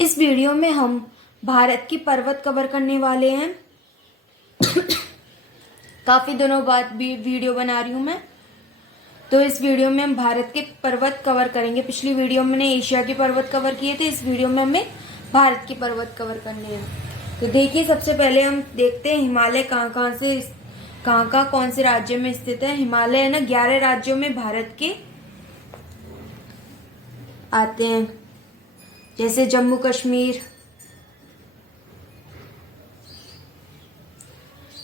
इस वीडियो में हम भारत की पर्वत कवर करने वाले हैं। काफ़ी दिनों बाद वीडियो बना रही हूँ मैं। तो इस वीडियो में हम भारत के पर्वत कवर करेंगे। पिछली वीडियो में मैंने एशिया के पर्वत कवर किए थे, इस वीडियो में हमें भारत के पर्वत कवर करने हैं। तो देखिए, सबसे पहले हम देखते हैं हिमालय कहाँ कौन से राज्य में स्थित है। हिमालय है ना 11 राज्यों में भारत के आते हैं, जैसे जम्मू कश्मीर,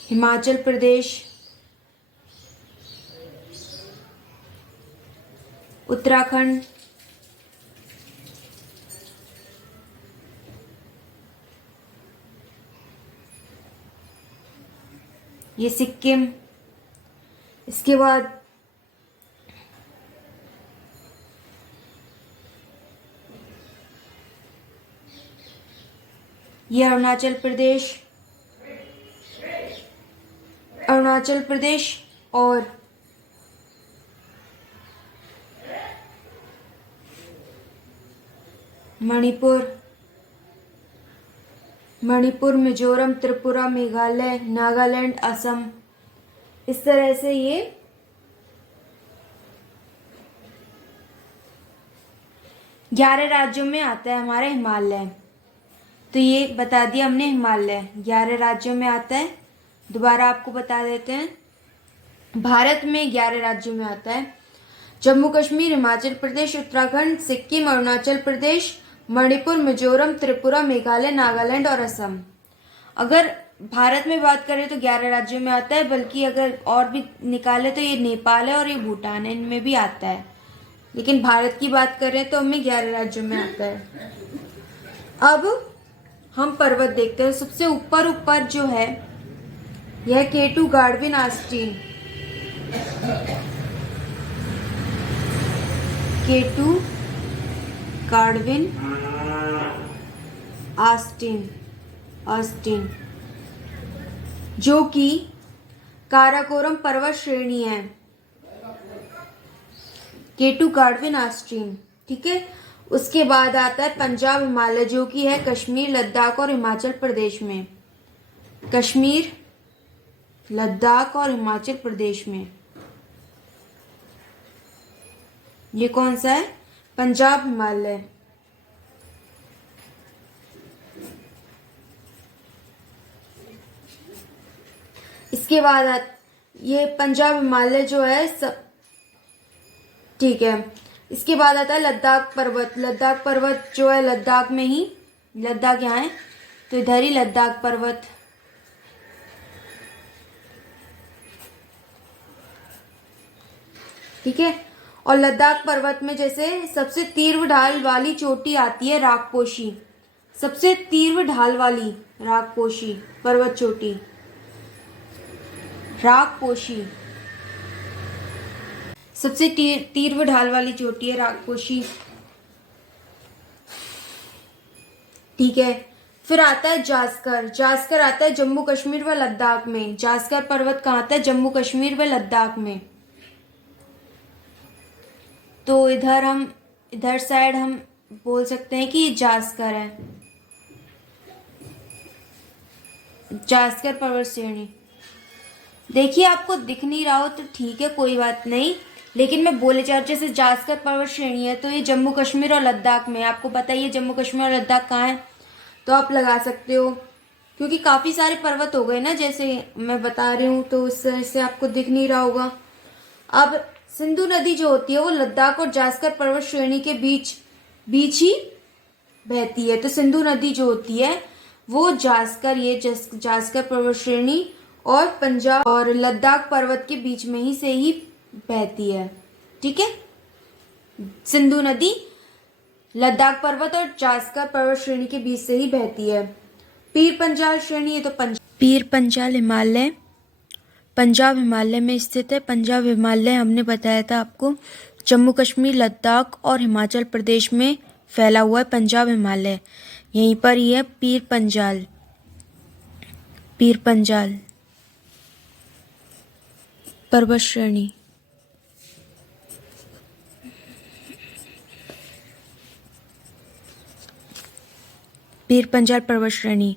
हिमाचल प्रदेश, उत्तराखंड, ये सिक्किम, इसके बाद ये अरुणाचल प्रदेश और मणिपुर, मिजोरम, त्रिपुरा, मेघालय, नागालैंड, असम। इस तरह से ये 11 राज्यों में आता है हमारा हिमालय। तो ये बता दिया हमने, हिमालय 11 राज्यों में आता है। दोबारा आपको बता देते हैं, भारत में 11 राज्यों में आता है। जम्मू कश्मीर, हिमाचल प्रदेश, उत्तराखंड, सिक्किम, अरुणाचल प्रदेश, मणिपुर, मिजोरम, त्रिपुरा, मेघालय, नागालैंड और असम। अगर भारत में बात करें तो 11 राज्यों में आता है, बल्कि अगर और भी निकाले तो ये नेपाल है और ये भूटान है, इनमें भी आता है। लेकिन भारत की बात करें तो हमें 11 राज्यों में आता है। अब हम पर्वत देखते हैं। सबसे ऊपर जो है यह K2 Godwin Austin, K2 Godwin Austin, जो कि काराकोरम पर्वत श्रेणी है। K2 गार्डविन आस्टीन, ठीक है। उसके बाद आता है पंजाब हिमालय, जो कि है कश्मीर, लद्दाख और हिमाचल प्रदेश में। कश्मीर, लद्दाख और हिमाचल प्रदेश में ये कौन सा है? पंजाब हिमालय। इसके बाद ये पंजाब हिमालय जो है सब, ठीक है। इसके बाद आता है लद्दाख पर्वत जो है लद्दाख में ही, लद्दाख यहाँ है तो इधर ही लद्दाख पर्वत। ठीक है। और लद्दाख पर्वत में जैसे सबसे तीव्र ढाल वाली चोटी आती है राकपोशी, सबसे तीव्र ढाल वाली राकपोशी पर्वत चोटी, राकपोशी सबसे तीव्र ढाल वाली चोटी है राकपोशी। ठीक है। फिर आता है जास्कर आता है जम्मू कश्मीर व लद्दाख में। जास्कर पर्वत कहाँ आता है? जम्मू कश्मीर व लद्दाख में। तो इधर साइड हम बोल सकते हैं कि ये जास्कर है, जास्कर पर्वत श्रेणी। देखिए, आपको दिख नहीं रहा हो तो ठीक है, कोई बात नहीं, लेकिन मैं बोले जा रही जैसे जास्कर पर्वत श्रेणी है तो ये जम्मू कश्मीर और लद्दाख में। आपको पता ही है जम्मू कश्मीर और लद्दाख कहाँ है, तो आप लगा सकते हो। क्योंकि काफ़ी सारे पर्वत हो गए ना, जैसे मैं बता रही हूँ, तो उस तरह से आपको दिख नहीं रहा होगा। अब सिंधु नदी जो होती है वो लद्दाख और जास्कर पर्वत श्रेणी के बीच ही बहती है। तो सिंधु नदी जो होती है वो जास्कर पर्वत श्रेणी और पंजाब और लद्दाख पर्वत के बीच में ही से ही बहती है। ठीक है। सिंधु नदी लद्दाख पर्वत और जास्कर पर्वत श्रेणी के बीच से ही बहती है। पीर पंजाल श्रेणी है तो पीर पंजाल हिमालय पंजाब हिमालय में स्थित है। पंजाब हिमालय हमने बताया था आपको, जम्मू कश्मीर, लद्दाख और हिमाचल प्रदेश में फैला हुआ है पंजाब हिमालय। यहीं पर ही है पीर पंजाल पर्वत श्रेणी। पीर पंजाल पर्वत श्रेणी।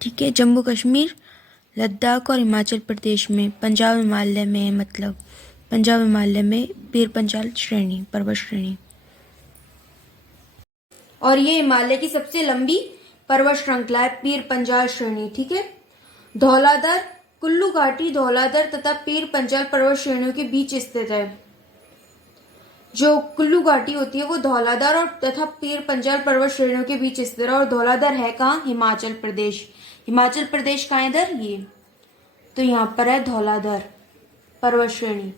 ठीक है, जम्मू कश्मीर, लद्दाख और हिमाचल प्रदेश में, पंजाब हिमालय में, मतलब पंजाब हिमालय में पीर पंजाल श्रेणी, पर्वत श्रेणी। और ये हिमालय की सबसे लंबी पर्वत श्रृंखला है, पीर पंजाल श्रेणी। ठीक है, धौलाधर, कुल्लू घाटी धौलाधर तथा पीर पंजाल पर्वत श्रेणियों के बीच स्थित है। जो कुल्लू घाटी होती है वो धौलाधर और तथा पीर पंजाल पर्वत श्रेणियों के बीच स्थित है। और धौलाधर है कहाँ? हिमाचल प्रदेश। हिमाचल प्रदेश कहाँ है इधर? ये तो यहाँ पर है धौलाधर पर्वत श्रेणी।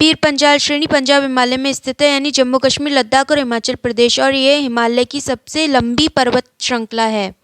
पीर पंजाल श्रेणी पंजाब हिमालय में स्थित है, यानी जम्मू कश्मीर, लद्दाख और हिमाचल प्रदेश। और ये हिमालय की सबसे लंबी पर्वत श्रृंखला है।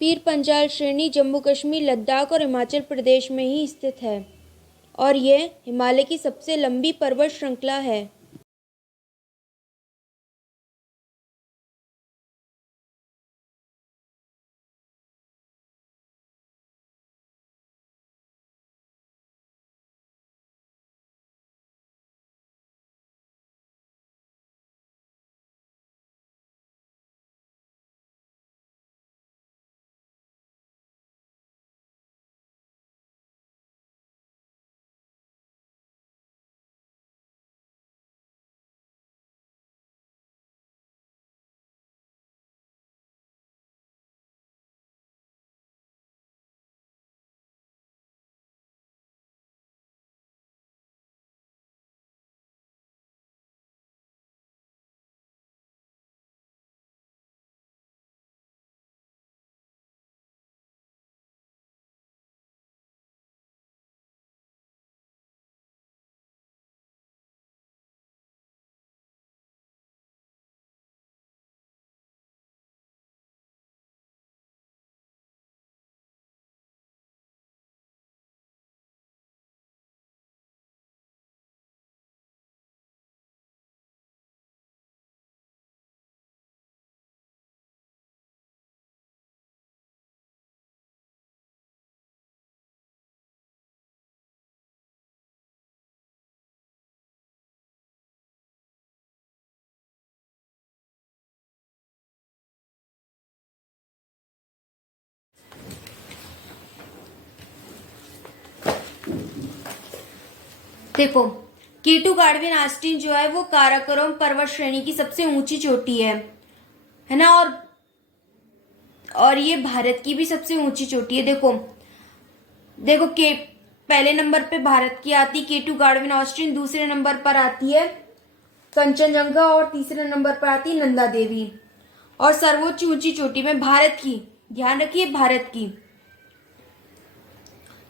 पीर पंजाल श्रेणी जम्मू कश्मीर, लद्दाख और हिमाचल प्रदेश में ही स्थित है और ये हिमालय की सबसे लंबी पर्वत श्रृंखला है। देखो, केटू गाड़विन आस्टीन जो है वो काराकोरम पर्वत श्रेणी की सबसे ऊंची चोटी है ना। और ये भारत की भी सबसे ऊंची चोटी है। देखो देखो के पहले नंबर पे भारत की आती केटू गाड़विन ऑस्टिन, दूसरे नंबर पर आती है कंचनजंगा और तीसरे नंबर पर आती है नंदा देवी। और सर्वोच्च ऊंची चोटी में भारत की, ध्यान रखिए भारत की,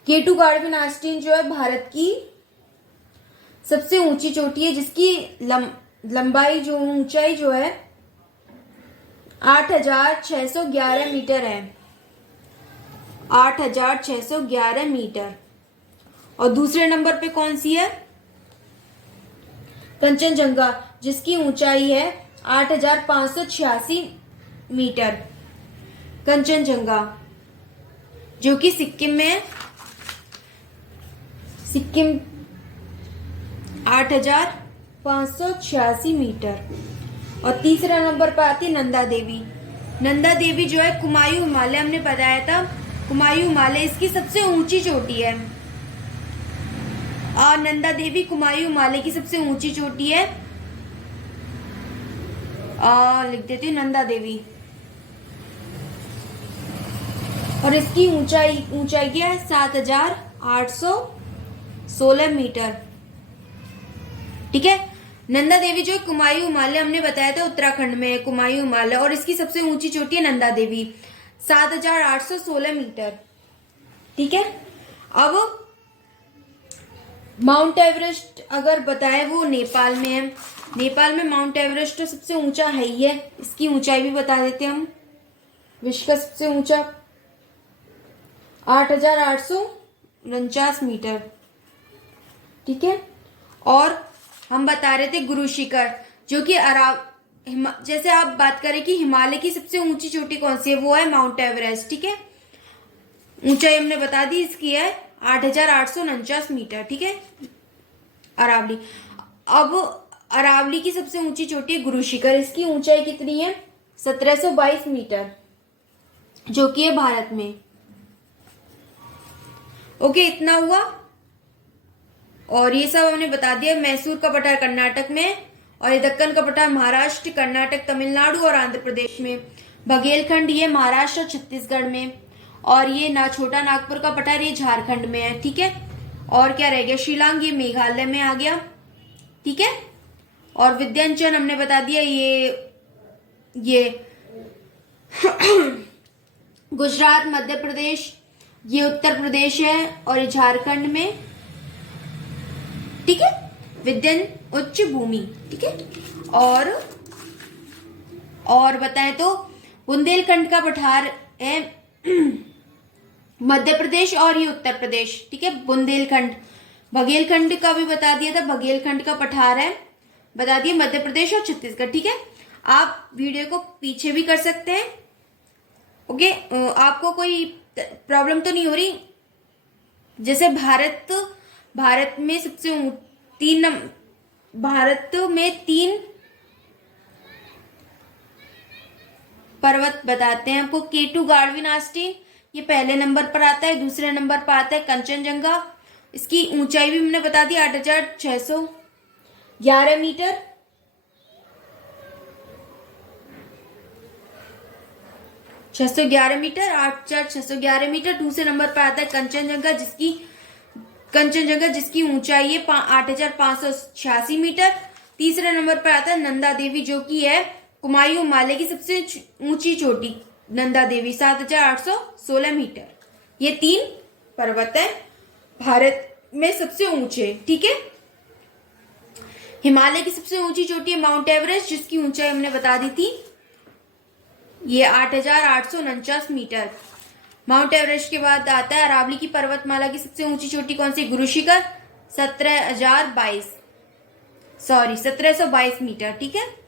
केटू गाड़विन आस्टीन जो है भारत की सबसे ऊंची चोटी है, जिसकी लंबाई जो ऊंचाई जो है 8,611 मीटर है, 8,611 मीटर। और दूसरे नंबर पे कौन सी है? कंचनजंगा, जिसकी ऊंचाई है 8,586 मीटर। कंचनजंगा जो कि सिक्किम में है, सिक्किम 8,586 मीटर। और तीसरा नंबर पर आती नंदा देवी। नंदा देवी जो है कुमायूं हिमालय, हमने बताया था कुमायूं हिमालय इसकी सबसे ऊंची चोटी है। और नंदा देवी कुमायूं हिमालय की सबसे ऊंची चोटी है। लिख देती हूँ नंदा देवी। और इसकी ऊंचाई क्या है? 7,816 मीटर। ठीक है। नंदा देवी जो है कुमायूं हिमालय, हमने बताया था उत्तराखंड में है कुमायूं हिमालय, और इसकी सबसे ऊंची चोटी है नंदा देवी 7,816 मीटर। ठीक है। अब माउंट एवरेस्ट अगर बताए वो नेपाल में है। नेपाल में माउंट एवरेस्ट तो सबसे ऊंचा है ही है, इसकी ऊंचाई भी बता देते हम। विश्व का सबसे ऊंचा 8,849 मीटर। ठीक है। और हम बता रहे थे गुरु शिखर, जो कि जैसे आप बात करें कि हिमालय की सबसे ऊंची चोटी कौन सी है, वो है माउंट एवरेस्ट। ठीक है। ऊंचाई हमने बता दी इसकी है 8,849 मीटर। ठीक है। अरावली, अब अरावली की सबसे ऊंची चोटी है गुरु शिखर, इसकी ऊंचाई कितनी है? 1,722 मीटर, जो कि है भारत में। ओके, इतना हुआ। और ये सब हमने बता दिया। मैसूर का पठार कर्नाटक में, और ये दक्कन का पठार महाराष्ट्र, कर्नाटक, तमिलनाडु और आंध्र प्रदेश में। बघेलखंड ये महाराष्ट्र और छत्तीसगढ़ में। और ये छोटा नागपुर का पठार ये झारखंड में है। ठीक है। और क्या रह गया? शिलांग ये मेघालय में आ गया। ठीक है। और विंध्याचल हमने बता दिया ये गुजरात, मध्य प्रदेश, ये उत्तर प्रदेश है, और ये झारखंड में। ठीक है। विंध्य उच्च भूमि। ठीक है। और बताएं तो बुंदेलखंड का पठार है मध्य प्रदेश और ये उत्तर प्रदेश, ठीक है। बुंदेलखंड, बघेलखंड का भी बता दिया था, बघेलखंड का पठार है, बता दिए मध्य प्रदेश और छत्तीसगढ़, ठीक है। आप वीडियो को पीछे भी कर सकते हैं, ओके। आपको कोई प्रॉब्लम तो नहीं हो रही? जैसे भारत में सबसे भारत में 3 पर्वत बताते हैं आपको। K2 गाढ़वी नास्टी, ये पहले नंबर पर आता है। दूसरे नंबर पर आता है कंचनजंगा, इसकी ऊंचाई भी मैंने बता दी 8611 मीटर। छह 8611 मीटर। दूसरे नंबर पर आता है कंचनजंगा जिसकी ऊंचाई है 8586 मीटर। तीसरे नंबर पर आता है नंदा देवी, जो कि है कुमायूं हिमालय की सबसे ऊंची चोटी। नंदा देवी 7816 मीटर। ये 3 पर्वत है भारत में सबसे ऊंचे, ठीक है। हिमालय की सबसे ऊंची चोटी है माउंट एवरेस्ट, जिसकी ऊंचाई हमने बता दी थी, ये 8849 मीटर। माउंट एवरेस्ट के बाद आता है अरावली की पर्वतमाला की सबसे ऊंची चोटी कौन सी? गुरु शिखर, 1722 मीटर, ठीक है।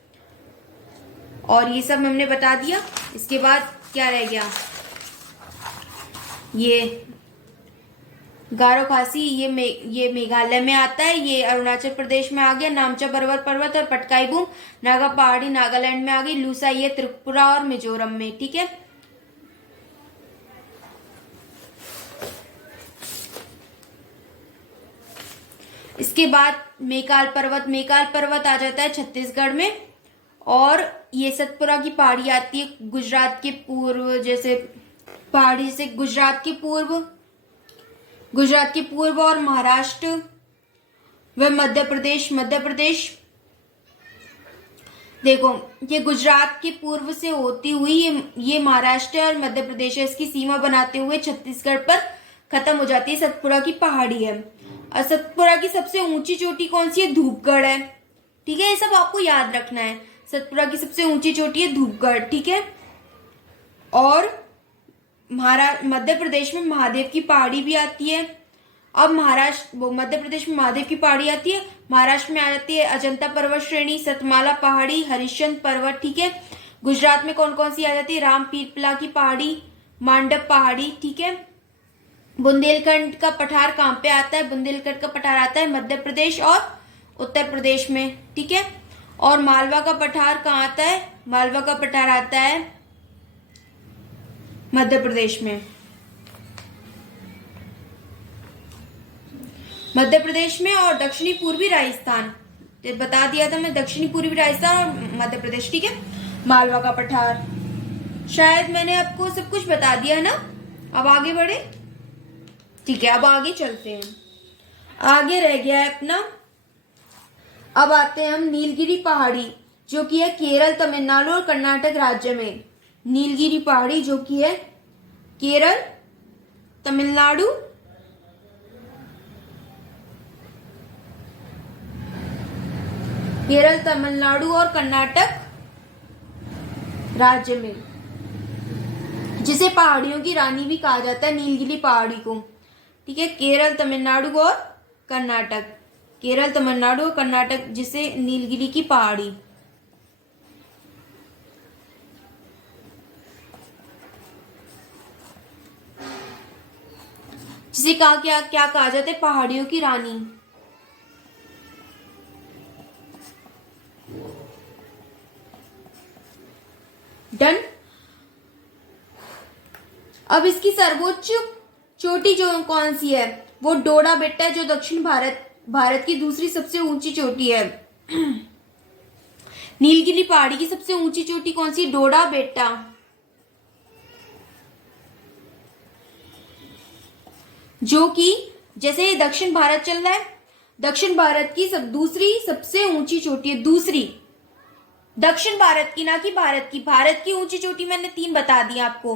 और ये सब हमने बता दिया। इसके बाद क्या रह गया? ये गारो खासी, ये मेघालय में आता है। ये अरुणाचल प्रदेश में आ गया। नामचा पर्वत और पटकाई बूम नागा पहाड़ी नागालैंड में आ गई। लूसा ये त्रिपुरा और मिजोरम में, ठीक है। इसके बाद मेकाल पर्वत आ जाता है छत्तीसगढ़ में। और ये सतपुरा की पहाड़ी आती है गुजरात के पूर्व, जैसे पहाड़ी से गुजरात के पूर्व और महाराष्ट्र व मध्य प्रदेश। देखो, ये गुजरात के पूर्व से होती हुई ये महाराष्ट्र और मध्य प्रदेश है, इसकी सीमा बनाते हुए छत्तीसगढ़ पर खत्म हो जाती है। सतपुरा की पहाड़ी है। और सतपुरा की सबसे ऊंची चोटी कौन सी है? धूपगढ़ है, ठीक है। ये सब आपको याद रखना है। सतपुरा की सबसे ऊंची चोटी है धूपगढ़, ठीक है। और मध्य प्रदेश में महादेव की पहाड़ी भी आती है। अब मध्य प्रदेश में महादेव की पहाड़ी आती है। महाराष्ट्र में आ जाती है अजंता पर्वत श्रेणी, सतमाला पहाड़ी, हरिश्चंद्र पर्वत, ठीक है। गुजरात में कौन कौन सी आ जाती है? रामपीपला की पहाड़ी, मांडव पहाड़ी, ठीक है। बुंदेलखंड का पठार कहाँ पे आता है? बुंदेलखंड का पठार आता है मध्य प्रदेश और उत्तर प्रदेश में, ठीक है। और मालवा का पठार कहाँ आता है? मालवा का पठार आता है मध्य प्रदेश में। मध्य प्रदेश में और दक्षिणी पूर्वी राजस्थान, बता दिया था मैं, दक्षिणी पूर्वी राजस्थान और मध्य प्रदेश, ठीक है। मालवा का पठार, शायद मैंने आपको सब कुछ बता दिया है ना। अब आगे बढ़े, ठीक है। अब आगे चलते हैं। आगे रह गया है अपना, अब आते हैं हम नीलगिरी पहाड़ी, जो कि है केरल, तमिलनाडु और कर्नाटक राज्य में। नीलगिरी पहाड़ी जो कि है केरल, तमिलनाडु और कर्नाटक राज्य में, जिसे पहाड़ियों की रानी भी कहा जाता है, नीलगिरी पहाड़ी को, ठीक है। केरल, तमिलनाडु और कर्नाटक, जिसे नीलगिरी की पहाड़ी। जिसे क्या कहा जाता है? पहाड़ियों की रानी। डन। अब इसकी सर्वोच्च चोटी जो कौन सी है? वो डोडा बेट्टा है, जो दक्षिण भारत की दूसरी सबसे ऊंची चोटी है। नीलगिरी पहाड़ी की सबसे ऊंची चोटी कौन सी? डोडा बेट्टा, जो कि जैसे ये दक्षिण भारत चल रहा है, दक्षिण भारत की दूसरी सबसे ऊंची चोटी है। दूसरी दक्षिण भारत की, ना कि भारत की। भारत की ऊंची चोटी मैंने 3 बता दी आपको।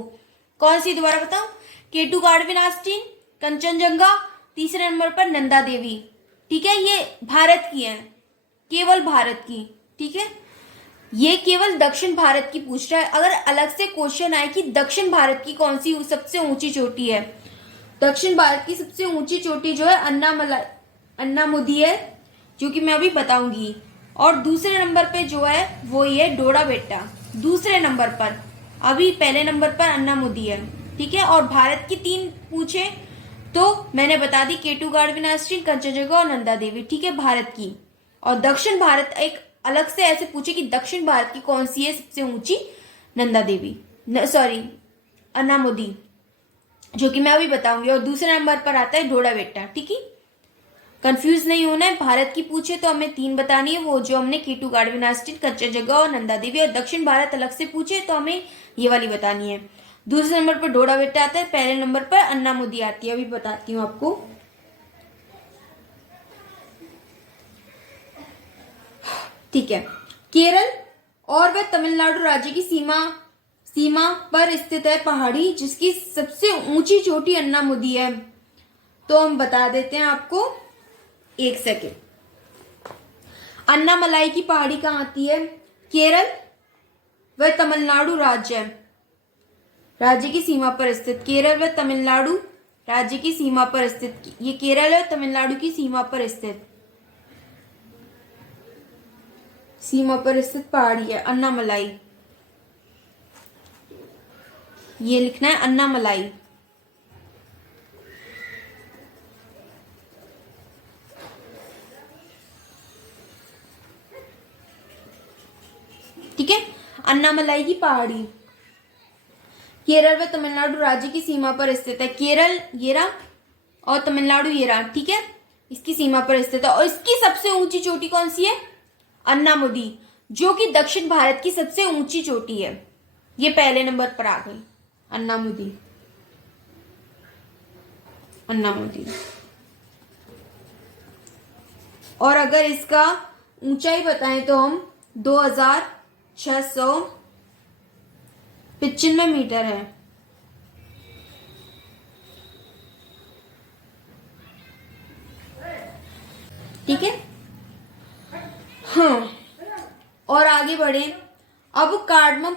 कौन सी दोबारा बताऊं? K2 गाढ़वी नास्टी, कंचनजंगा, तीसरे नंबर पर नंदा देवी, ठीक है। ये भारत की है, केवल भारत की, ठीक है। ये केवल दक्षिण भारत की पूछ रहा है। अगर अलग से क्वेश्चन आए कि दक्षिण भारत की कौन सी सबसे ऊंची चोटी है, दक्षिण भारत की सबसे ऊंची चोटी जो है अन्नामुदी है, जो कि मैं अभी बताऊंगी। और दूसरे नंबर पे जो है वो ये डोडा बेट्टा, दूसरे नंबर पर। अभी पहले नंबर पर अन्नामुदी है, ठीक है। और भारत की 3 पूछे तो मैंने बता दी, केटू गार्ड विनाशरी, कंचनजंगा और नंदा देवी, ठीक है, भारत की। और दक्षिण भारत एक अलग से ऐसे पूछे कि दक्षिण भारत की कौन सी है सबसे ऊंची, नंदा देवी, सॉरी अन्नामुदी, जो कि मैं अभी बताऊंगी। और दूसरे नंबर पर आता है डोडा बेट्टा, ठीक है। कंफ्यूज नहीं होना है। भारत की पूछे तो हमें 3 बतानी है, वो जो हमने केटू गार्ड विनाशरी, कंचनजंगा और नंदा देवी। और दक्षिण भारत अलग से पूछे तो हमें ये वाली बतानी है। दूसरे नंबर पर डोडा बेट्टा आता है, पहले नंबर पर अन्नामुदी आती है। अभी बताती हूँ आपको। ठीक है। केरल और वह तमिलनाडु राज्य की सीमा पर स्थित है पहाड़ी जिसकी सबसे ऊंची चोटी अन्नामुदी है। तो हम बता देते हैं आपको, 1 सेकेंड। अन्नामलाई की पहाड़ी कहाँ आती है? केरल व तमिलनाडु राज्य की सीमा पर स्थित। केरल व तमिलनाडु राज्य की सीमा पर स्थित। ये केरल और तमिलनाडु की सीमा पर स्थित पहाड़ी है अन्नामलाई। ये लिखना है अन्नामलाई। ठीक है, अन्नामलाई की पहाड़ी केरल व तमिलनाडु राज्य की सीमा पर स्थित है। केरल ये रहा और तमिलनाडु ये रहा, ठीक है, इसकी सीमा पर स्थित है। और इसकी सबसे ऊंची चोटी कौन सी है? अन्नामुदी, जो कि दक्षिण भारत की सबसे ऊंची चोटी है। ये पहले नंबर पर आ गई, अन्नामुदी। और अगर इसका ऊंचाई बताएं तो हम 2695 मीटर है। ठीक है, हाँ। और आगे बढ़े। अब कार्डमम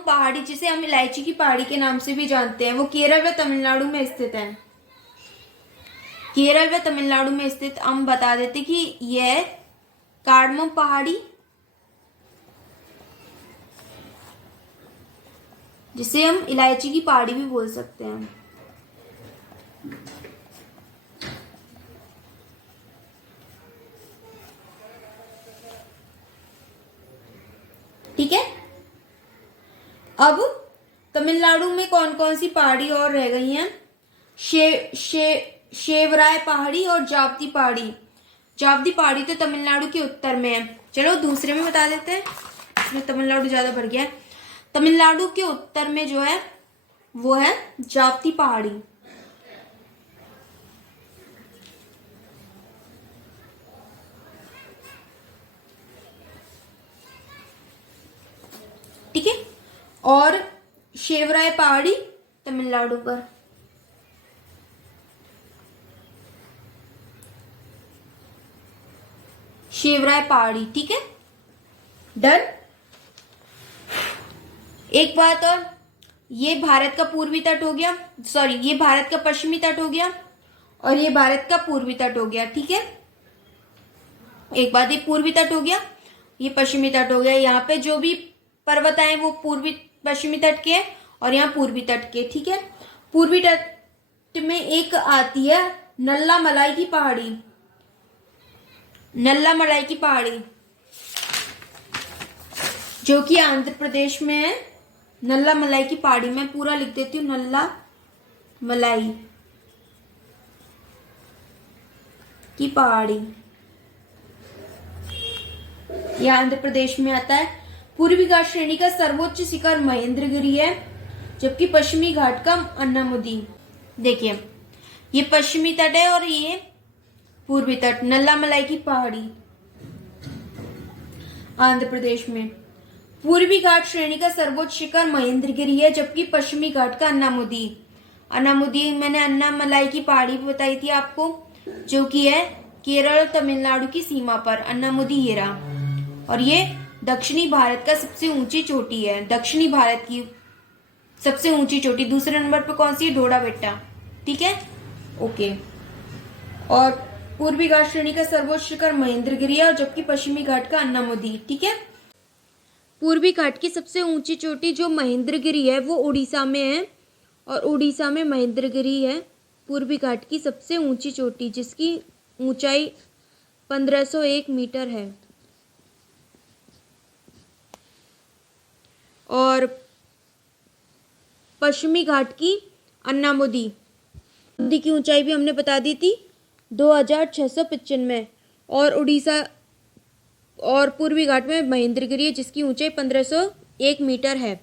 पहाड़ी जिसे हम इलायची की पहाड़ी के नाम से भी जानते हैं, वो केरल व तमिलनाडु में स्थित है। केरल व तमिलनाडु में स्थित हम बता देते कि यह कार्डमम पहाड़ी, जिसे हम इलायची की पहाड़ी भी बोल सकते हैं। ठीक है। अब तमिलनाडु में कौन कौन सी पहाड़ी और रह गई हैं? शेवराय पहाड़ी और जावती पहाड़ी। जावती पहाड़ी तो तमिलनाडु के उत्तर में है। चलो दूसरे में बता देते हैं, इसमें तमिलनाडु ज्यादा बढ़ गया है। तमिलनाडु के उत्तर में जो है वो है जावती पहाड़ी। ठीक है। और शेवराय पहाड़ी तमिलनाडु पर। शेवराय पहाड़ी, ठीक है, डन। एक बात और, ये भारत का पूर्वी तट हो गया, सॉरी ये भारत का पश्चिमी तट हो गया और ये भारत का पूर्वी तट हो गया। ठीक है, एक बात, ये पूर्वी तट हो गया, ये पश्चिमी तट हो गया। यहाँ पे जो भी पर्वत आए वो पूर्वी पश्चिमी तट के और यहाँ पूर्वी तट के। ठीक है, पूर्वी तट में एक आती है नल्ला मलाई की पहाड़ी। नल्ला मलाई की पहाड़ी जो कि आंध्र प्रदेश में है। नल्ला मलाई की पहाड़ी, मैं पूरा लिख देती हूँ, नल्ला मलाई की पहाड़ी, यह आंध्र प्रदेश में आता है। पूर्वी घाट श्रेणी का सर्वोच्च शिखर महेंद्रगिरी है, जबकि पश्चिमी घाट का अन्नामुदी। देखिए, ये पश्चिमी तट है और ये पूर्वी तट। नल्ला मलाई की पहाड़ी आंध्र प्रदेश में। पूर्वी घाट श्रेणी का सर्वोच्च शिखर महेंद्रगिरी है, जबकि पश्चिमी घाट का अन्नामुदी। अन्नामुदी मैंने अन्नामलाई की पहाड़ी बताई थी आपको, जो कि है केरल और तमिलनाडु की सीमा पर, अन्नामुदी और ये दक्षिणी भारत का सबसे ऊंची चोटी है, दक्षिणी भारत की सबसे ऊंची चोटी। दूसरे नंबर पे कौन सी है? ढोडा बेट्टा। ठीक है, ओके। और पूर्वी घाट श्रेणी का सर्वोच्च शिखर महेंद्रगिरी है, जबकि पश्चिमी घाट का अन्नामुदी। ठीक है, पूर्वी घाट की सबसे ऊंची चोटी जो महेंद्रगिरी है वो उड़ीसा में है, और उड़ीसा में महेंद्रगिरी है पूर्वी घाट की सबसे ऊंची चोटी, जिसकी ऊंचाई 1501 मीटर है। और पश्चिमी घाट की अन्नामुदी की ऊंचाई भी हमने बता दी थी, 2695। और उड़ीसा और पूर्वी घाट में महेंद्रगिरी है, जिसकी ऊंचाई 1501 मीटर है।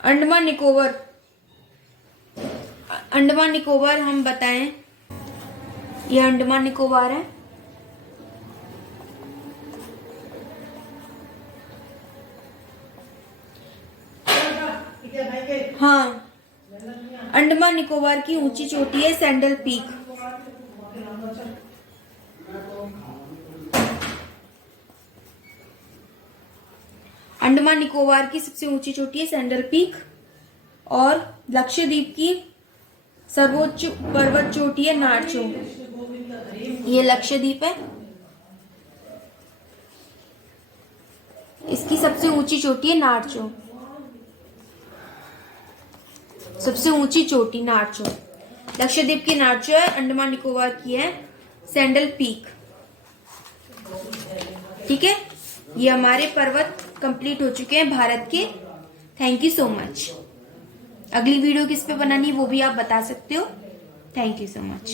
अंडमान निकोबार, अंडमान निकोबार हम बताएं, यह अंडमान निकोबार है। हाँ, अंडमान निकोबार की ऊंची चोटी है सैंडल पीक। अंडमान निकोबार की सबसे ऊंची चोटी है सैंडल पीक। और लक्षद्वीप की सर्वोच्च पर्वत चोटी है नारचो। ये लक्षद्वीप है, इसकी सबसे ऊंची चोटी है नारचो, सबसे ऊंची चोटी नारचो। लक्षद्वीप की नारचो है, अंडमान निकोबार की है सैंडल पीक। ठीक है, ये हमारे पर्वत कंप्लीट हो चुके हैं भारत के। Thank you so much. अगली वीडियो किस पे बनानी वो भी आप बता सकते हो। Thank you so much.